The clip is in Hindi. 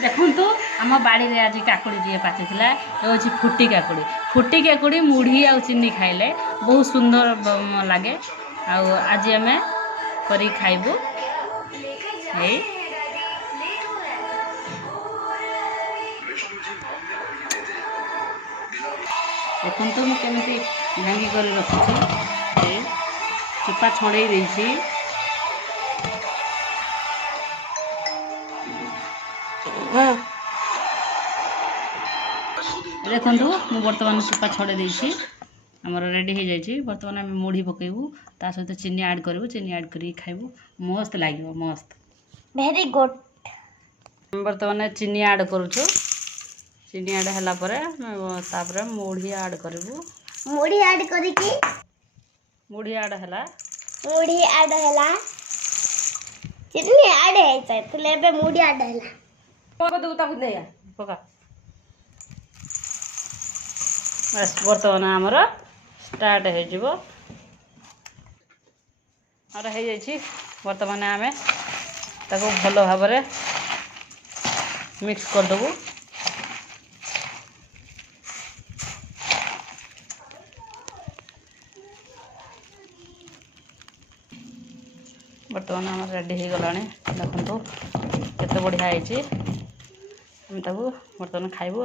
देखु आम बाड़ी में आज काकुड़ी टे पाची हूँ फुटी काकुड़ी मुढ़ी आ चीनी खाइले बहुत सुंदर लगे। आज आम कर खाइबू देखु मुझे भांगी कर रखी चोपा छड़े देखु मु बर्तमान चोपा छड़े देसी आमर रेडी हो जाए। बर्तमान आम मुढ़ी पकेबू ता सहित चीनी ऐड करूँ चीनी ऐड कर खाइबू मस्त लगे मस्त वेरी गुड। बर्तमान चीनी ऐड करूँ चीनी ऐड है तापर मुढ़ी ऐड करूँ मुढ़ी ऐड करिकी मुढ़ी ऐड है मुढ़ी ऐड है चीनी ऐड है तुले बे मुढ़ी ऐड है पका बस बर्तमान आमर स्टार्ट हो बर्तमान आम ताको भल भाव मिक्स करदेबू। बर्तमान आम रेडी हो गला देखु केते बढ़िया बर्तमान खाइबू।